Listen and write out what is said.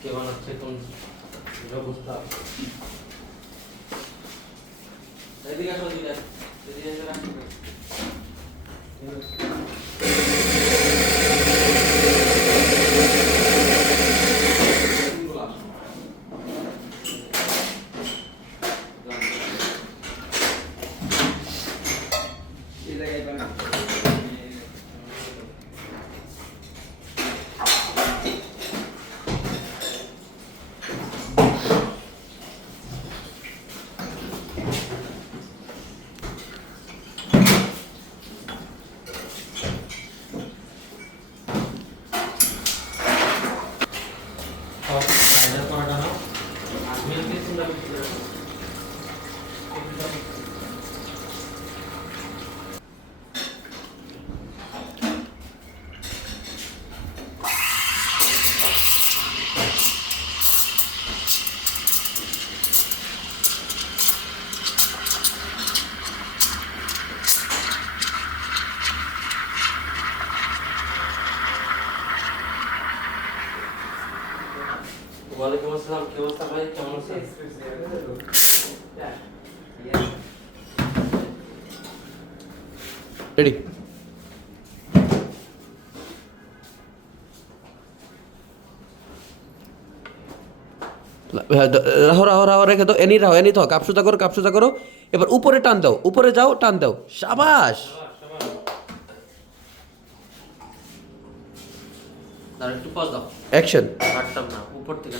কে বানাচ্ছে কোন অবস্থা? এদিকে আসো, এদিকে এসে রাখো। ওয়ালাইকুম আসসালাম, কি অবস্থা ভাই, কেমন আছেন? রেডি। রাহো রাহো রাহো, রেখে দাও, এনি রাহো, এনি থাও, কাপসুতা করো, কাপসুতা করো। এবার উপরে টান দাও, উপরে যাও, টান দাও, শাবাশ। আর একটু পজ দাও, অ্যাকশন। হাঁটতাম না, উপর থেকে